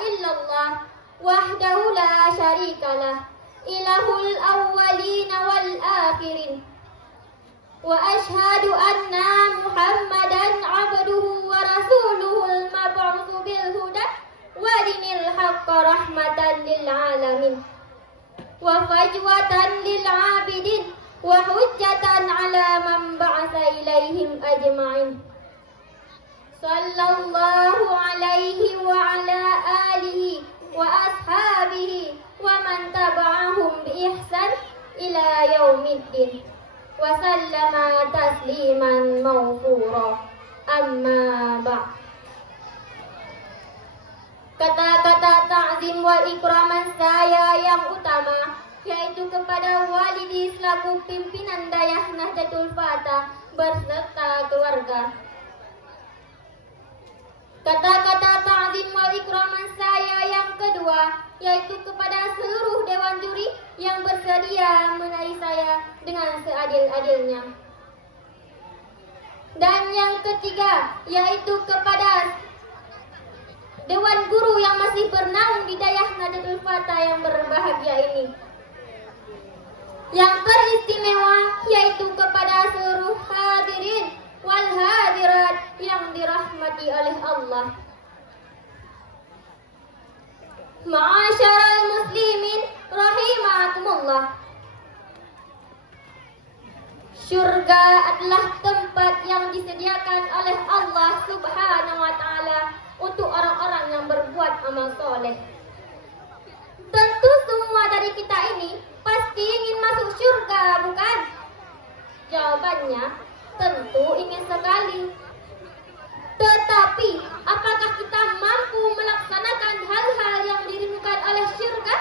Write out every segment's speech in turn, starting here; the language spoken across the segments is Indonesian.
illallah wahdahu la syarikalah ilahul awwalin wal akhirin wa ashhadu anna Muhammadan abduhu wa rasuluhul mab'utsu bil huda wa dinil haqq rahmatan lil alamin wa fajwatan lil abidin wa hujjatan ala man ba'atsa ilaihim ajma'in. Sallallahu alaihi wa ala alihi wa ashabihi wa man taba'ahum bi ihsan ila yaumiddin wa sallama tasliman mawfura. Amma ba'd. Kata-kata ta'zim wa ikraman saya yang utama yaitu kepada walidi selaku pimpinan Dayah Nahdlatul Fatah berserta keluarga. Kata-kata ta'zim wal ikraman saya yang kedua yaitu kepada seluruh dewan juri yang bersedia menilai saya dengan seadil-adilnya. Dan yang ketiga yaitu kepada dewan guru yang masih bernaung di Dayah Nahdlatul Fatah yang berbahagia ini. Yang teristimewa yaitu kepada seluruh hadirin wal hadirat yang dirahmati oleh Allah. Ma'asyaral muslimin rahimakumullah. Syurga adalah tempat yang disediakan oleh Allah Subhanahu wa taala untuk orang-orang yang berbuat amal soleh. Tentu semua dari kita ini pasti ingin masuk syurga, bukan? Jawabannya tentu ingin sekali. Tetapi apakah kita mampu melaksanakan hal-hal yang dirindukan oleh syurga?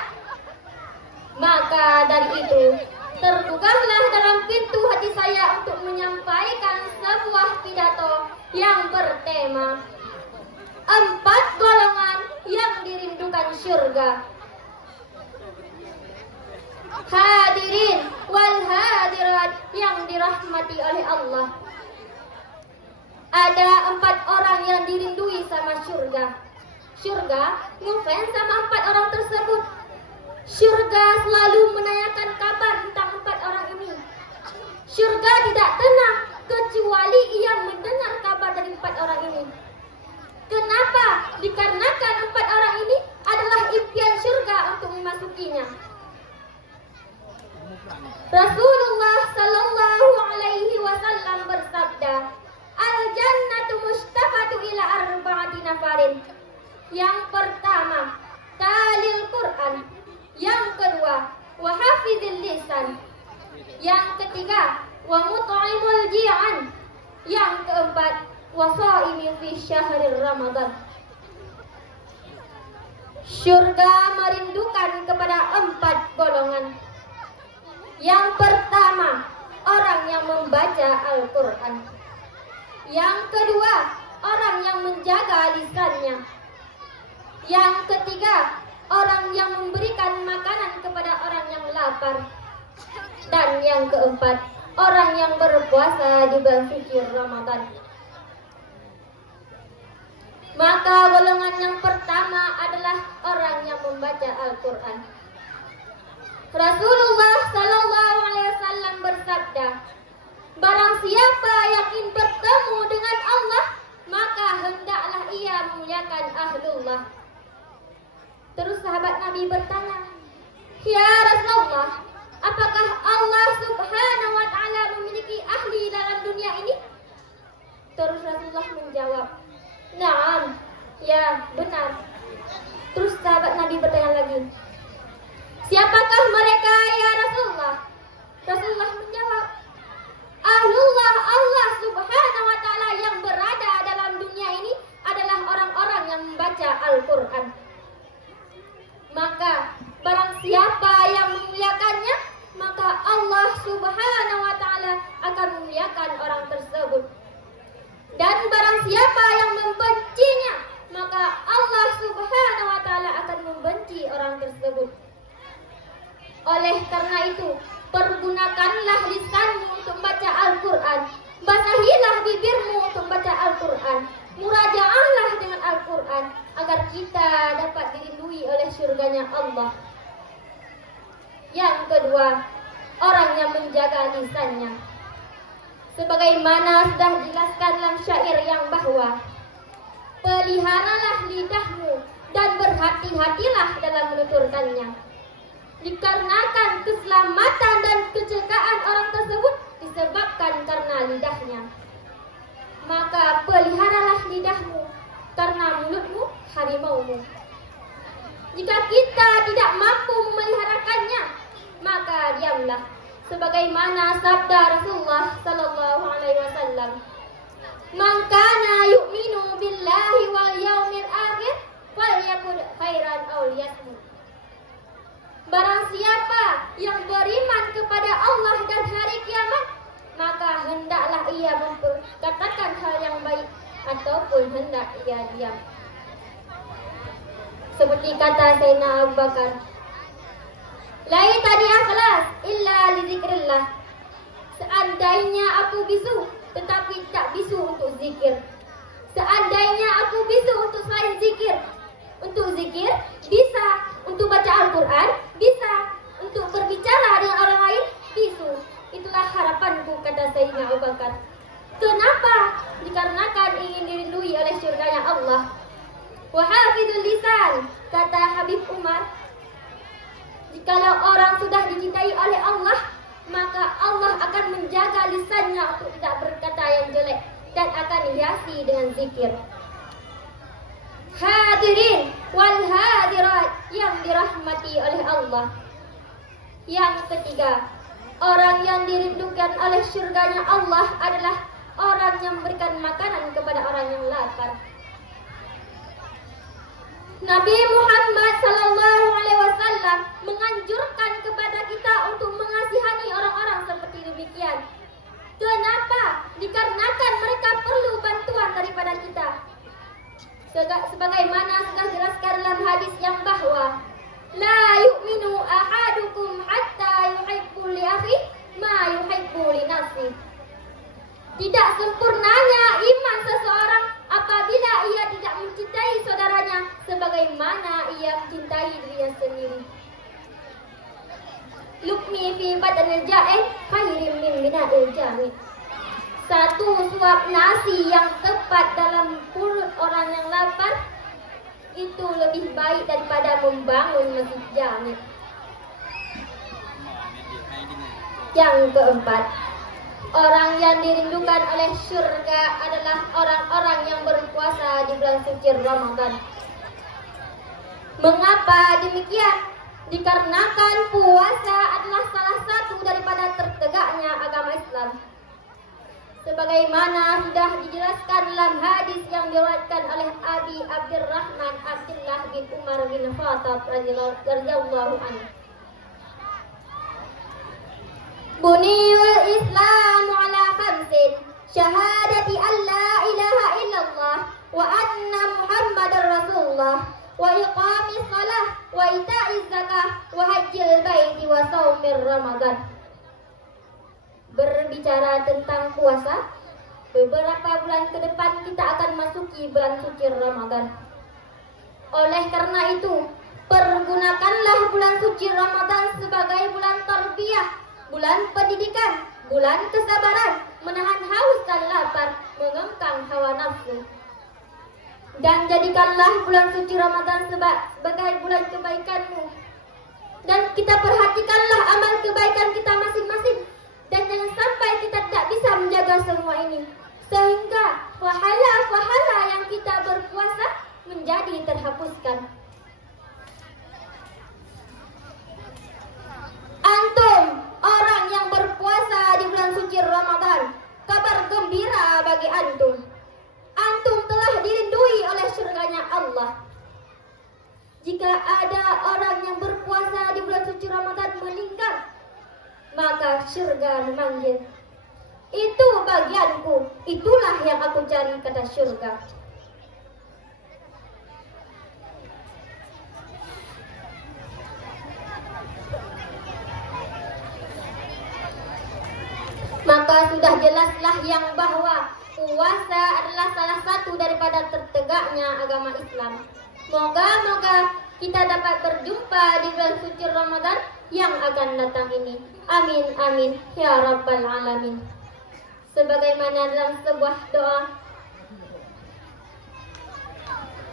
Maka dari itu terbukalah dalam pintu hati saya untuk menyampaikan sebuah pidato yang bertema 4 golongan yang dirindukan syurga. Hadirin wal hadirat yang dirahmati oleh Allah. Ada 4 orang yang dirindui sama syurga. Syurga ngefans sama 4 orang tersebut. Syurga selalu menanyakan kabar tentang 4 orang ini. Syurga tidak tenang kecuali ia mendengar kabar dari 4 orang ini. Kenapa? Dikarenakan 4 orang ini adalah impian syurga untuk memasukinya. Rasulullah sallallahu alaihi wasallam bersabda, "Al-jannatu mustafatu ila arba'ati nafarin." Yang pertama, talil Quran. Yang kedua, wa hafizil lisan. Yang ketiga, wa mut'imul ji'an. Yang keempat, wa shaimi fi syahrir Ramadan. Syurga merindukan kepada 4 golongan. Yang pertama, orang yang membaca Al-Quran. Yang kedua, orang yang menjaga lisannya. Yang ketiga, orang yang memberikan makanan kepada orang yang lapar. Dan yang keempat, orang yang berpuasa di bulan suci Ramadan. Maka golongan yang pertama adalah orang yang membaca Al-Quran. Rasulullah sallallahu alaihi wasallam bersabda, barang siapa yakin bertemu dengan Allah, maka hendaklah ia memuliakan ahlullah. Terus sahabat Nabi bertanya, ya Rasulullah, apakah Allah Subhanahu wa taala memiliki ahli dalam dunia ini? Terus Rasulullah menjawab, "Na'am." Ya, benar. Terus sahabat Nabi bertanya lagi, "Siapakah mereka ya Rasulullah?" Rasulullah menjawab, "Ahlullah Allah Subhanahu wa taala yang berada dalam dunia ini adalah orang-orang yang membaca Al-Quran." Maka barang siapa yang memuliakannya, maka Allah Subhanahu wa taala akan memuliakan orang tersebut. Dan barang siapa yang membencinya, maka Allah Subhanahu wa taala akan membenci orang tersebut. Oleh karena itu, pergunakanlah lisanmu untuk membaca Al-Quran. Basahilah bibirmu untuk membaca Al-Quran. Murajaahlah dengan Al-Quran agar kita dapat oleh surganya Allah. Yang kedua, orang yang menjaga lisannya. Sebagaimana sudah dijelaskan dalam syair yang bahwa peliharalah lidahmu dan berhati-hatilah dalam menuturkannya. Dikarenakan keselamatan dan kecelakaan orang tersebut disebabkan karena lidahnya. Maka peliharalah lidahmu karena mulutmu harimaumu. Jika kita tidak mampu memeliharakannya, maka diamlah. Sebagaimana sabda Rasulullah sallallahu alaihi wasallam, "Man kana yu'minu billahi wal yaumil akhir falyakul khairan aw liyasmut." Barang siapa yang beriman kepada Allah dan hari kiamat, maka hendaklah ia katakan hal yang baik ataupun hendak ia diam. Seperti kata Sayyidina Abu Bakar, "Laitani akhlas illa li zikrillah." Seandainya aku bisu tetapi tak bisu untuk zikir. Seandainya aku bisu untuk selain zikir. Untuk zikir bisa, untuk baca Al-Quran bisa, untuk berbicara dengan orang lain bisu. Itulah harapanku, kata Sayyidina Abu Bakar. Kenapa? Dikarenakan ingin dirindui oleh surganya Allah. Wa hafizul lisan, kata Habib Umar, jikalau orang sudah dicintai oleh Allah, maka Allah akan menjaga lisannya untuk tidak berkata yang jelek dan akan dihiasi dengan zikir. Hadirin wal hadirat yang dirahmati oleh Allah. Yang ketiga, orang yang dirindukan oleh surganya Allah adalah orang yang memberikan makanan kepada orang yang lapar. Nabi Muhammad SAW menganjurkan kepada kita untuk mengasihani orang-orang seperti demikian. Kenapa? Dikarenakan mereka perlu bantuan daripada kita. Sebagaimana sudah jelaskan dalam hadis yang bahwa la yu'minu ahadukum hatta yuhibbu li akhi ma yuhibbu li nafsi. Tidak sempurnanya iman seseorang apabila ia tidak mencintai saudaranya sebagaimana ia mencintai dirinya sendiri. Lukmi fi badanil ja'i khairim min mina'il jami'. Satu suap nasi yang tepat dalam perut orang yang lapar itu lebih baik daripada membangun masjid jami'. Yang keempat, orang yang dirindukan oleh surga adalah orang-orang yang berpuasa di bulan suci Ramadan. Mengapa demikian? Dikarenakan puasa adalah salah satu daripada tertegaknya agama Islam. Sebagaimana sudah dijelaskan dalam hadis yang diriwayatkan oleh Abi Abdurrahman Abdullah bin Umar bin Khattab radhiyallahu anhu. Buniyul Islamu ala khamsin, syahadati an la ilaha illallah wa anna Muhammadar Rasulullah wa iqamis salah wa ita'iz zakah wa hajjil baiti wa shaumir Ramadan. Berbicara tentang puasa, beberapa bulan ke depan kita akan masuki bulan suci Ramadan. Oleh karena itu, pergunakanlah bulan suci Ramadan sebagai bulan tarbiyah, bulan pendidikan, bulan kesabaran, menahan haus dan lapar, mengengkang hawa nafsu. Dan jadikanlah bulan suci Ramadan sebagai bulan kebaikanmu. Dan kita perhatikanlah amal kebaikan kita masing-masing. Dan jangan sampai kita tidak bisa menjaga semua ini, sehingga pahala-pahala yang kita berpuasa menjadi terhapuskan. Antum, orang yang berpuasa di bulan suci Ramadan, kabar gembira bagi antum. Antum telah dirindui oleh surganya Allah. Jika ada orang yang berpuasa di bulan suci Ramadan meninggal, maka surga memanggil. Itu bagianku, itulah yang aku cari, kata surga. Maka sudah jelaslah yang bahwa puasa adalah salah satu daripada tertegaknya agama Islam. Moga-moga kita dapat berjumpa di bulan suci Ramadan yang akan datang ini. Amin amin ya rabbal alamin. Sebagaimana dalam sebuah doa,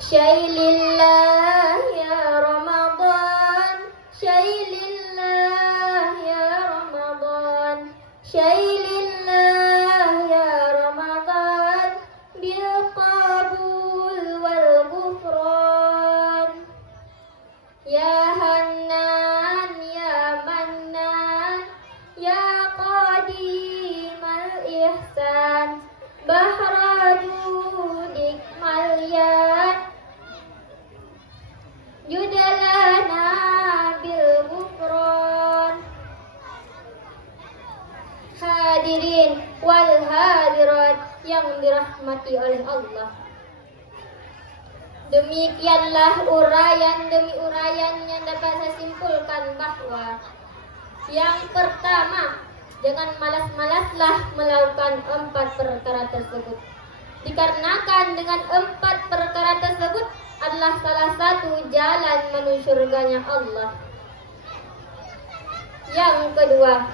Syailillah ya Ramadan, Syailillah ya Ramadan, Syailillah ya Ramadan, bil qabul wal ghufran. Ya Hannan ya Mannan, ya Qadimal Ihsan, Bahrajudik Malyan, Judalana bil ghufran. Hadirin wal hadirat yang dirahmati oleh Allah, demikianlah uraian demi uraian yang dapat saya simpulkan bahwa yang pertama, jangan malas-malaslah melakukan 4 perkara tersebut. Dikarenakan dengan 4 perkara tersebut adalah salah satu jalan menuju surganya Allah. Yang kedua,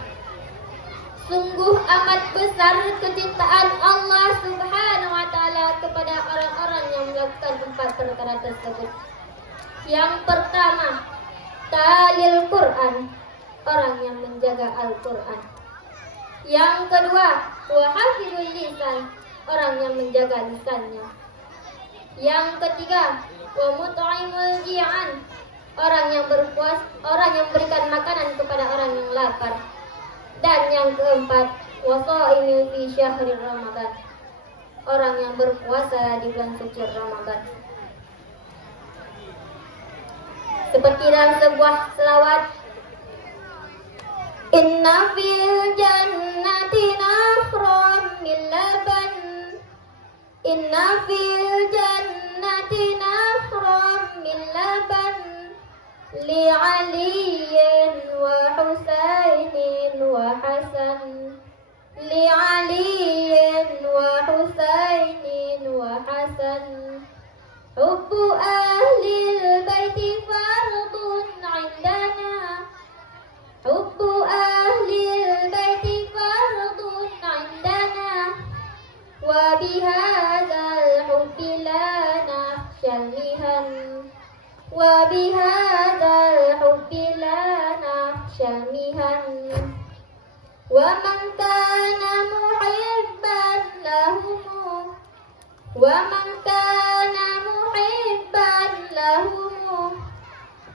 sungguh amat besar kecintaan Allah Subhanahu wa Ta'ala kepada orang-orang yang melakukan 4 perkara tersebut. Yang pertama, talil Quran, orang yang menjaga Al-Quran. Yang kedua, wahafidul lisan, orang yang menjaga lisannya. Yang ketiga, wa mut'imul ji'an, orang yang berpuasa, orang yang berikan makanan kepada orang yang lapar. Dan yang keempat, wasa'imil fi syahri Ramadan, orang yang berpuasa di bulan suci Ramadan. Seperti dalam sebuah selawat, inna fil jannati nahran min laban, inna fil jannati nahran min laban, li aliyin wa husainin wa hasan, li aliyin wa husainin wa hasan, hubbu ahlil baiti fardun indana, hubbu ahlil baiti fardun indana, wa bihadzal hubbi la nakhshal mihan, wa bihadzal hubbi la nakhshal mihan, wa man kana muhibban lahum, wa man kana muhibban lahum,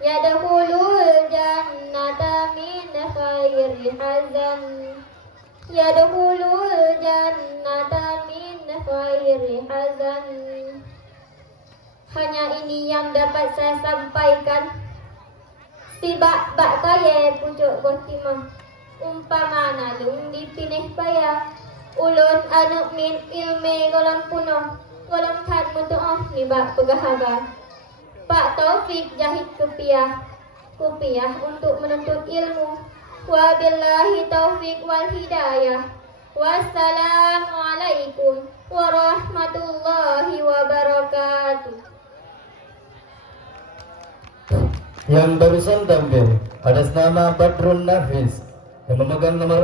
yadkhulul jannata min khairi hazan, yadkhulul jannata min khairi hazan. Hanya ini yang dapat saya sampaikan. Si bak kaya pucuk gotimah, umpama nalung dipineh paya, ulun anu min ilme golong punoh, golong tad mutu'oh ni bak pegahaba. Pak Taufik jahit kupiah untuk menuntut ilmu. Wabillahi taufik wal hidayah. Wassalamualaikum warahmatullahi wabarakatuh. Yang barusan tampil atas nama Badrun Nafis yang memegang nomor